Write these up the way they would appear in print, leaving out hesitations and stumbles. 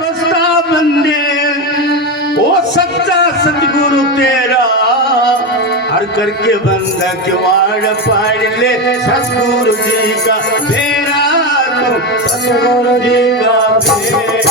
बंदे ओ सच्चा सतगुरु तेरा हर करके बंदा किवाड़ पाड़ ले सतगुरु जी का फेरा तू सतगुरु जी का फेरा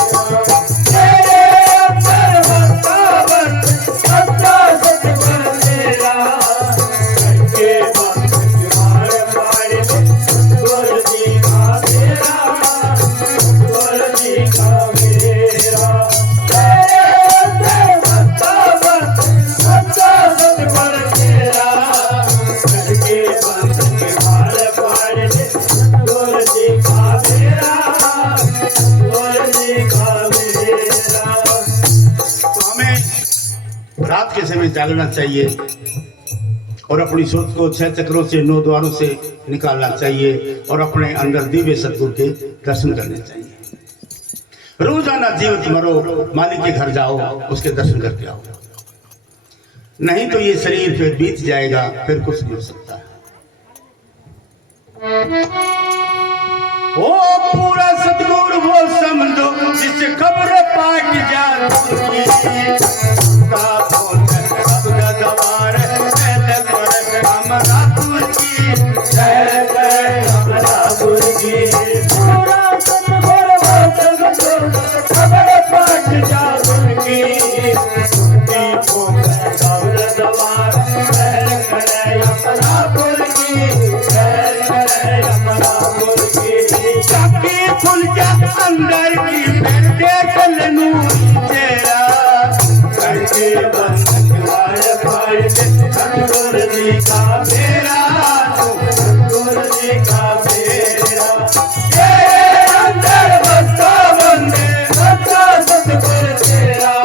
रात के समय जागना चाहिए और अपनी सोच को 6 चक्रों से 9 द्वारों से निकालना चाहिए और अपने अंदर दिव्य सतगुरु के दर्शन करने चाहिए। रोजाना जीवित मरो, मालिक के घर जाओ, उसके दर्शन करके आओ, नहीं तो ये शरीर फिर बीत जाएगा, फिर कुछ नहीं हो सकता है। ओ पूरा सतगुरु वो समझो जिससे खबर पाट जाती अंदर की देख लेनू तेरा करके बंदवार पाड़ सतगुरु जी का फेरा सतगुरु जी का फेरा तेरे अंदर बसता बंदे सच्चा सतगुरु तेरा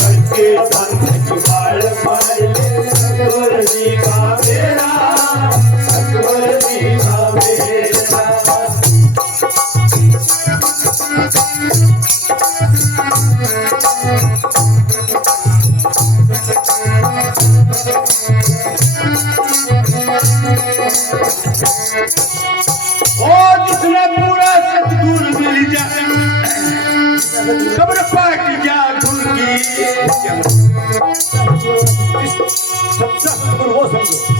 करके बंदवार पाड़ सतगुरु जी का फेरा सतगुरु जी का फेरा। जिसने पूरा सतगुरु मिल जाए खबर पाट जा धुनकी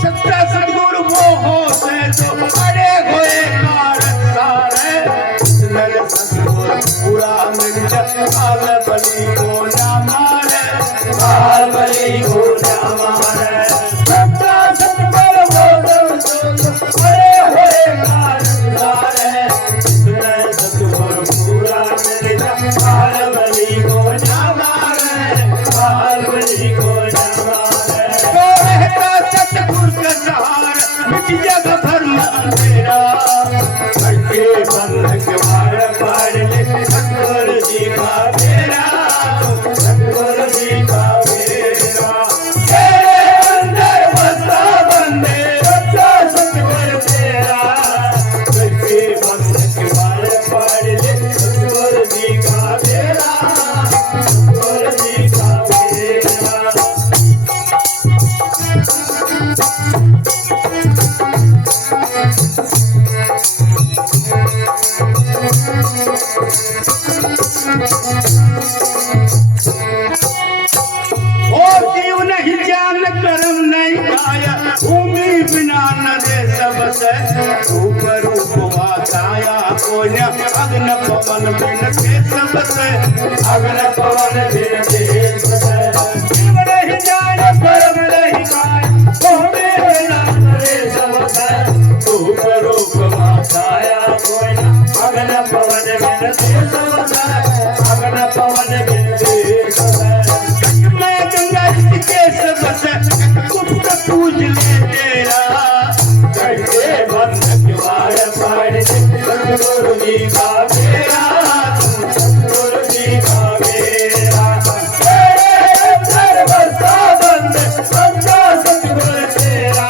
सच्चा सतगुरु वो हो से तो अरे होए कारत सारे सतगुरु पूरा मिल जाए आल बली को ना मारे आल बली को ना मारे सच्चा सतगुरु वो तो अरे होए कारत सारे सतगुरु पूरा मिल जाए आल बली को ना मारे आल बली को ना मारे तो रहता सतगुरु का सहारा मिट जग भर में अंधेरा करके बंध के मार पाड़ ले सतगुरु जी का फेरा सतगुरु जी का फेरा तेरे अंदर बसता बंदे सच्चा सतगुरु तेरा करके बंध के मार पाड़ ले सतगुरु जी का फेरा सतगुरु जी का फेरा। जीव नहीं जान कर्म नहीं पाया भूमि बिना न दे सबसे ऊपर उपवासाया कोई अग्न पवन बिन दे सबसे अग्न पवन बिन दे सबसे जीव नहीं जान कर्म नहीं पाया भूमि बिना न दे सबसे ऊपर उपवासाया कोई अग्न पवन बिन दे सबसे अग्न पवन बिन दे सबसे गुप्त पूज ले तेरा करके बंध किवाड़ पाड़ सतगुरु जी का फेरा सतगुरु जी का फेरा तेरे अंदर बसता बंद सच्चा सतगुरु तेरा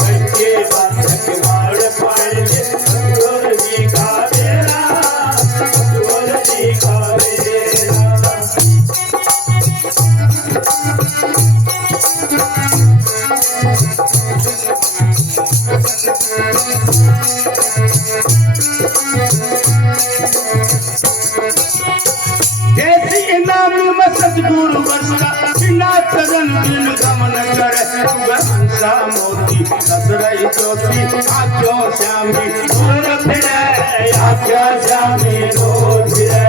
करके बंध किवाड़ पाड़ सतगुरु जी का फेरा सतगुरु जी का फेरा। जैसी इनाम में सतगुरु बरसा बिना चरण बिन गमन करे हंसा मोती ससुरई ज्योति आँखों श्यामी दूर फिरे आँखों श्यामी दूर फिरे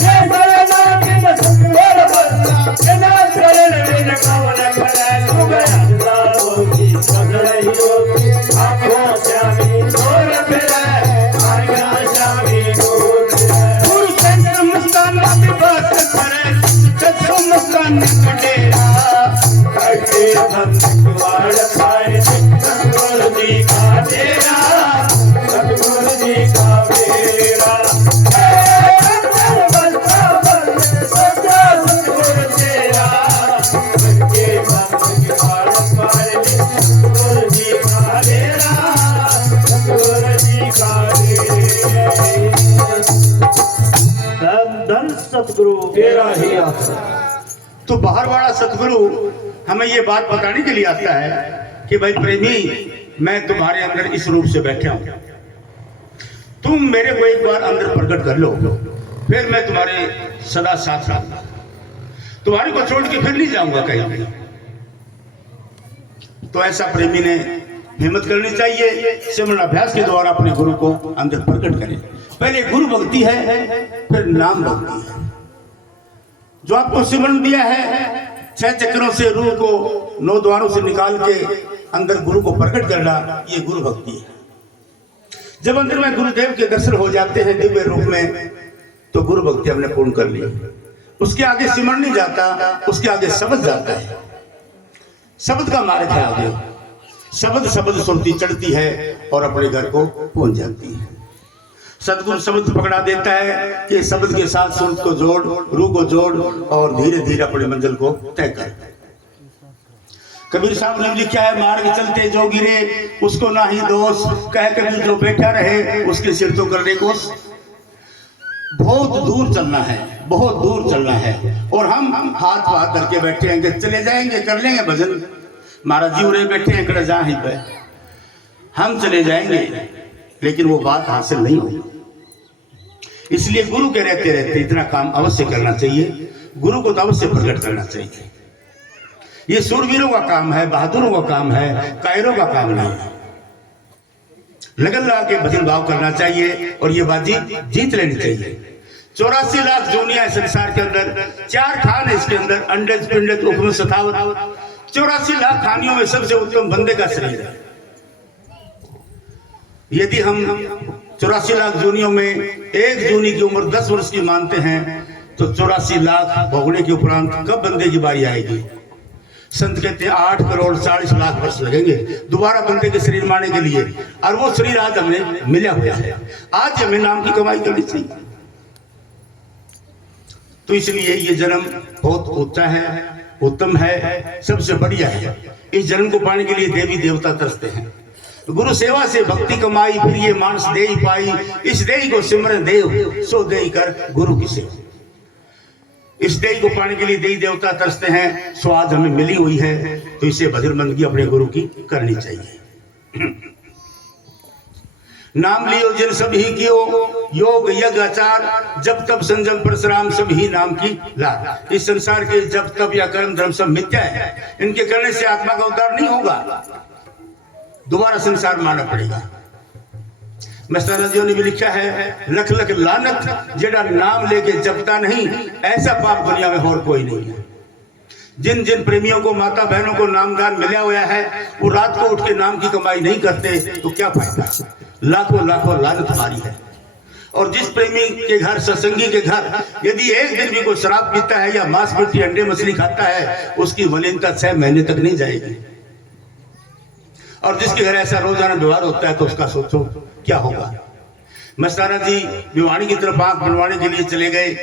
जैसी इनाम में सतगुरु बरसा बिना चरण बिन गमन करे हंसा मोती ससुरई ज्योति आँखों श्यामी दूर फिरे आँखों श्यामी दूर फिरे गुरु चंद्र मुस्कान बात करे सत्संग मुस्कान कटेरा कटे भक्तवाड़ पाए सतगुरु जी का डेरा सतगुरु जी का बेरा सतगुरु तेरा कटे भक्तवाड़ पाए सतगुरु जी का डेरा सतगुरु जी का धन सतगुरु तेरा ही आसरा। तो बाहर वाला सतगुरु हमें ये बात बताने के लिए आता है कि भाई प्रेमी, मैं तुम्हारे अंदर इस रूप से बैठा हूं, तुम मेरे को एक बार अंदर प्रकट कर लो, फिर मैं तुम्हारे सदा साथ रहूंगा, तुम्हारे को छोड़ के फिर नहीं जाऊंगा कहीं भी। तो ऐसा प्रेमी ने हिम्मत करनी चाहिए, सिमरन अभ्यास के द्वारा अपने गुरु को अंदर प्रकट करें। पहले गुरु भक्ति है, फिर नाम भक्ति है। जो आपको सिमरन दिया है, 6 चक्रों से रूह को 9 द्वारों से निकाल के अंदर गुरु को प्रकट करना, ये गुरु भक्ति है। जब अंदर में गुरुदेव के दर्शन हो जाते हैं दिव्य रूप में, तो गुरु भक्ति हमने पूर्ण कर ली। उसके आगे सिमरन नहीं जाता, उसके आगे शब्द जाता है। शब्द का मार्ग है आगे, शब्द शब्द सुनती चढ़ती है और अपने घर को पहुंच जाती है। सदगुरु शब्द पकड़ा देता है कि शब्द के साथ सुर को जोड़, रूह को जोड़ और धीरे धीरे अपनी मंजिल को तय कर। कबीर साहब ने लिखा है, मार्ग चलते जो गिरे उसको ना ही दोष, कह कबीर जो बैठा रहे उसके सिर तो करने को। बहुत दूर चलना है, बहुत दूर चलना है, और हम हाथ हाथ करके बैठे हैं कि चले जाएंगे, कर लेंगे भजन। महाराज जी उरे बैठे हैं, कर जा ही पे हम चले जाएंगे, लेकिन वो बात हासिल नहीं होगी। इसलिए गुरु के रहते रहते इतना काम अवश्य करना चाहिए, गुरु को तो अवश्य प्रकट करना चाहिए। ये सूरवीरों का काम है, बहादुरों का काम है, कायरों का काम नहीं है। लगन लगा के भजन भाव करना चाहिए और ये बाजी जीत लेनी चाहिए। 84 लाख जोनियां है संसार के अंदर, 4 खान है इसके अंदर, अंडज पिंडज उपम सतावत। 84 लाख खानियों में सबसे उत्तम बंदे का शरीर है। यदि हम 84 लाख जूनियों में एक जूनी की उम्र 10 वर्ष की मानते हैं, तो 84 लाख भोगने के उपरांत कब बंदे की बारी आएगी? संत कहते हैं 8 करोड़ 40 लाख वर्ष लगेंगे दोबारा बंदे के शरीर मारने के लिए, और वो शरीर आज हमें मिला हुआ है। आज हमें नाम की कमाई करनी चाहिए। तो इसलिए ये जन्म बहुत ऊंचा है, उत्तम है, सबसे बढ़िया है। इस जन्म को पाने के लिए देवी देवता तरसते हैं। गुरु सेवा से भक्ति कमाई, फिर ये मानस दे पाई, इस देही को सिमरन देव सो देही कर गुरु की सेवा। इस देही को पाने के लिए देवी देवता तरसते हैं, सो आज हमें मिली हुई है, तो इसे भजनबंदगी अपने गुरु की करनी चाहिए। नाम लियो जिन सभी कियो, योग यज्ञ आचार, जब तब संजम परशुराम सभी नाम की लाल। इस संसार के जब तब या कर्म धर्म सब मिथ्या है, इनके करने से आत्मा का उद्धार नहीं होगा, दोबारा संसार मानना पड़ेगा। मस्ताना जी ने भी लिखा है, लख लख लानत जेड़ा नाम लेके जपता नहीं, ऐसा पाप दुनिया में और कोई नहीं है। जिन जिन प्रेमियों को, माता बहनों को नामदान मिला हुआ है, वो रात को उठ के नाम की कमाई नहीं करते, तो क्या फायदा? लाखों लाखों लानत हमारी है। और जिस प्रेमी के घर, सत्संगी के घर यदि एक दिन भी कोई शराब पीता है या मांस मछली अंडे मछली खाता है, उसकी मलिनता 6 महीने तक नहीं जाएगी। और जिसके घर ऐसा रोजाना व्यवहार होता है, तो उसका सोचो क्या होगा। मस्ताना जी भिवानी की तरफ आंख बनवाने के लिए चले गए,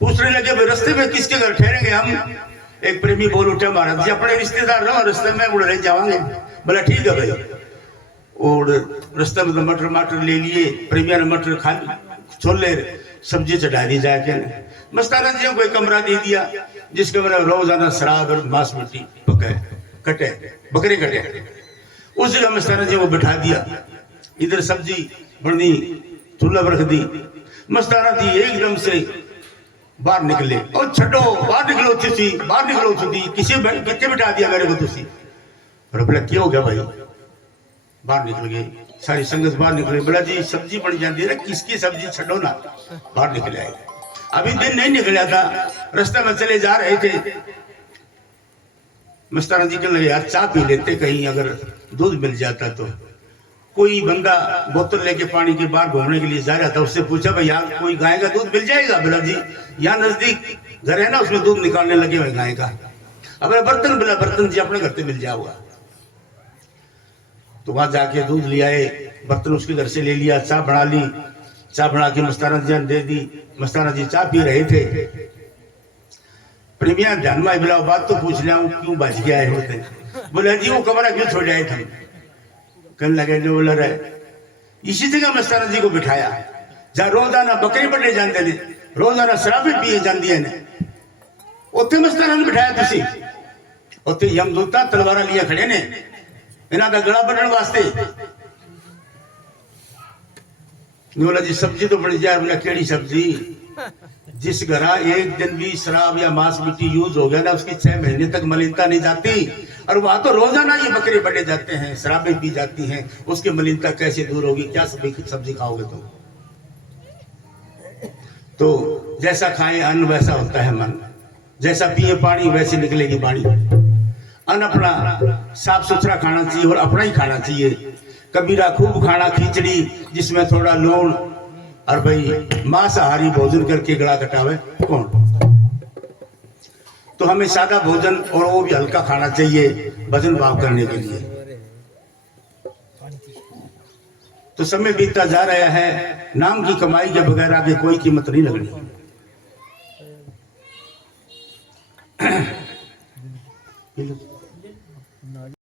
पूछने लगे रास्ते में किसके घर ठहरेंगे हम। एक प्रेमी बोल उठे, महाराज जी अपने रिश्तेदार रहो, रास्ते में उड़ रहे जाओगे। बोला ठीक है भाई। और रास्ते में मटर मटर ले लिए, प्रेमिया ने मटर खा, छोले सब्जी चढ़ा दी जाके। मस्ताना जी को एक कमरा दे दिया, जिस कमरे में रोजाना शराब और मांस मछली पके कटे, बकरे कटे। उस जगह मस्ताना जी को बिठा दिया, इधर सब्जी बनी, चूल्हा पर रख दी। मस्ताना जी एकदम से बाहर निकले और छो बाहर निकलो तुसी बाहर निकलो तुसी किसी कितने बिठा दिया मेरे को तुसी और बोला क्या हो गया भाई बाहर निकल गए सारी संगत बाहर निकले बोला जी सब्जी बन जाती है ना किसकी सब्जी छो ना बाहर निकले आए अभी दिन नहीं निकला था रास्ते में चले जा रहे थे मस्ताना जी कहने लगे यार चाय पी लेते कहीं अगर दूध मिल जाता तो कोई बंदा बोतल लेके पानी के बाहर घूमने के लिए जा रहा था उससे पूछा भाई यार कोई गाय का दूध मिल जाएगा बोला जी यहाँ नजदीक घर है ना उसमें दूध निकालने लगे हुए गाय का अब बर्तन बोला बर्तन जी अपने घर से मिल जाओगा तो वहां जाके दूध ले आए बर्तन उसके घर से ले लिया चाय बना ली चाय बना के मस्ताना जी ने दे दी मस्ताना जी चाय पी रहे थे प्रेमिया ध्यान में बोला बात तो पूछ लिया हूँ क्यों बच के आए होते बोला जी वो कमरा क्यों छोड़ आए थे कहने लगे जो बोला रहे इसी जगह मस्ताना जी को बिठाया जहाँ रोजाना बकरी बड़े जाते ने रोजाना शराबी पिए जाती है उत्थे मस्ताना ने बिठाया तुसी उत्थे यमदूता तलवारा लिया खड़े ने इन्हों का गला बढ़ने वास्ते बोला जी सब्जी तो बन जाए बोला केड़ी सब्जी जिस घर एक दिन भी शराब या मांस मिट्टी यूज हो गया ना उसकी 6 महीने तक मलिनता नहीं जाती और वहां तो रोजाना ये बकरे बड़े जाते हैं शराबें पी जाती हैं उसकी मलिनता कैसे दूर होगी क्या सब्जी खाओगे तुम तो जैसा खाए अन्न वैसा होता है मन जैसा पिए पानी वैसे निकलेगी बाणी अन्न अपना साफ सुथरा खाना चाहिए और अपना ही खाना चाहिए कबीरा खूब खाना खिचड़ी जिसमें थोड़ा लूण और भाई मांसाहारी भोजन करके गला कटावे कौन तो हमें सादा भोजन और वो भी हल्का खाना चाहिए वजन भाव करने के लिए तो समय बीतता जा रहा है नाम की कमाई के बगैर आगे कोई कीमत नहीं लगनी